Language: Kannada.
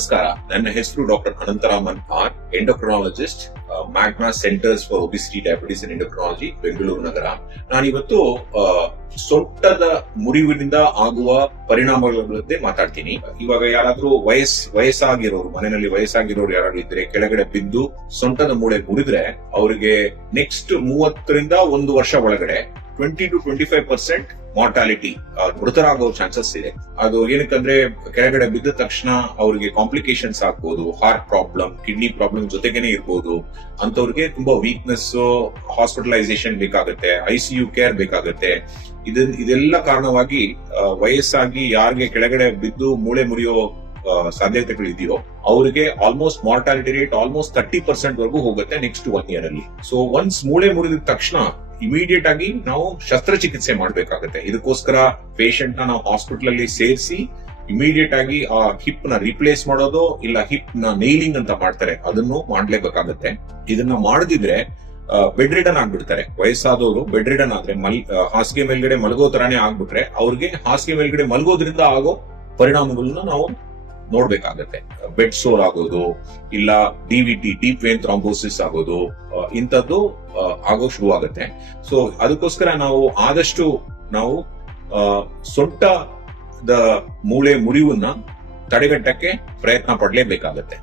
ನಮಸ್ಕಾರ. ನನ್ನ ಹೆಸರು doctor Anantharaman R, endocrinologist, Magna centres for obesity, diabetes and endocrinology, Bengaluru ನಗರ. ನಾನಿವತ್ತು ಸೊಂಟದ ಮುರಿವಿನಿಂದ ಆಗುವ ಪರಿಣಾಮಗಳ ಬಗ್ಗೆ ಮಾತಾಡ್ತೀನಿ. ಇವಾಗ ಯಾರಾದ್ರೂ ವಯಸ್ಸಾಗಿರೋರು, ಮನೆಯಲ್ಲಿ ವಯಸ್ಸಾಗಿರೋರು ಯಾರಾದ್ರೂ ಇದ್ರೆ, ಕೆಳಗಡೆ ಬಿದ್ದು ಸೊಂಟದ ಮೂಳೆ ಮುರಿದ್ರೆ ಅವರಿಗೆ ನೆಕ್ಸ್ಟ್ 30ರಿಂದ 1 ವರ್ಷ ಒಳಗಡೆ 20 to 25% ಮಾರ್ಟಾಲಿಟಿ, ಮೃತರಾಗೋ ಚಾನ್ಸಸ್ ಇದೆ. ಅದು ಏನಕ್ಕಂದ್ರೆ ಕೆಳಗಡೆ ಬಿದ್ದ ತಕ್ಷಣ ಅವರಿಗೆ ಕಾಂಪ್ಲಿಕೇಶನ್ಸ್ ಆಗ್ಬೋದು, ಹಾರ್ಟ್ ಪ್ರಾಬ್ಲಮ್, ಕಿಡ್ನಿ ಪ್ರಾಬ್ಲಮ್ ಜೊತೆಗೇನೆ ಇರ್ಬೋದು. ಅಂತವ್ರಿಗೆ ತುಂಬಾ ವೀಕ್ನೆಸ್, ಹಾಸ್ಪಿಟಲೈಸೇಷನ್ ಬೇಕಾಗುತ್ತೆ, ICU ಕೇರ್ ಬೇಕಾಗುತ್ತೆ. ಇದೆಲ್ಲ ಕಾರಣವಾಗಿ ವಯಸ್ಸಾಗಿ ಯಾರಿಗೆ ಕೆಳಗಡೆ ಬಿದ್ದು ಮೂಳೆ ಮುರಿಯೋ ಸಾಧ್ಯತೆಗಳು ಇದೆಯೋ ಅವರಿಗೆ ಆಲ್ಮೋಸ್ಟ್ ಮಾರ್ಟಾಲಿಟಿ ರೇಟ್ ಆಲ್ಮೋಸ್ಟ್ 30% ವರೆಗೂ ಹೋಗುತ್ತೆ ನೆಕ್ಸ್ಟ್ 1 year ಅಲ್ಲಿ. ಸೊ ಒನ್ಸ್ ಮೂಳೆ ಮುರಿದ ತಕ್ಷಣ ಇಮಿಡಿಯೇಟ್ ಆಗಿ ನಾವು ಶಸ್ತ್ರಚಿಕಿತ್ಸೆ ಮಾಡ್ಬೇಕಾಗತ್ತೆ. ಇದಕ್ಕೋಸ್ಕರ ಪೇಷಂಟ್ ನ ನಾವು ಹಾಸ್ಪಿಟಲ್ ಅಲ್ಲಿ ಸೇರಿಸಿ ಇಮಿಡಿಯೇಟ್ ಆಗಿ ಆ ಹಿಪ್ ನ ರಿಪ್ಲೇಸ್ ಮಾಡೋದು, ಇಲ್ಲ ಹಿಪ್ ನ ನೈಲಿಂಗ್ ಅಂತ ಮಾಡ್ತಾರೆ, ಅದನ್ನು ಮಾಡ್ಲೇಬೇಕಾಗತ್ತೆ. ಇದನ್ನ ಮಾಡದಿದ್ರೆ ಬೆಡ್ ರಿಡನ್ ಆಗ್ಬಿಡ್ತಾರೆ. ವಯಸ್ಸಾದವರು ಬೆಡ್ ರಿಡನ್ ಆದ್ರೆ ಹಾಸಿಗೆ ಮೇಲ್ಗಡೆ ಮಲಗೋ ತರಾನೇ ಆಗ್ಬಿಟ್ರೆ ಅವ್ರಿಗೆ ಹಾಸಿಗೆ ಮೇಲ್ಗಡೆ ಮಲಗೋದ್ರಿಂದ ಆಗೋ ಪರಿಣಾಮಗಳನ್ನ ನಾವು ನೋಡ್ಬೇಕಾಗತ್ತೆ. ಬೆಡ್ ಸೋರ್ ಆಗೋದು, ಇಲ್ಲ DVT, ಡೀಪ್ ವೇನ್ ಥ್ರಾಂಬೋಸಿಸ್ ಆಗೋದು, ಇಂಥದ್ದು ಆಗೋ ಶುರು ಆಗುತ್ತೆ. ಸೊ ಅದಕ್ಕೋಸ್ಕರ ನಾವು ಆದಷ್ಟು ಸೊಂಟದ ಮೂಳೆ ಮುರಿವನ್ನ ತಡೆಗಟ್ಟಕ್ಕೆ ಪ್ರಯತ್ನ ಪಡ್ಲೇಬೇಕಾಗತ್ತೆ.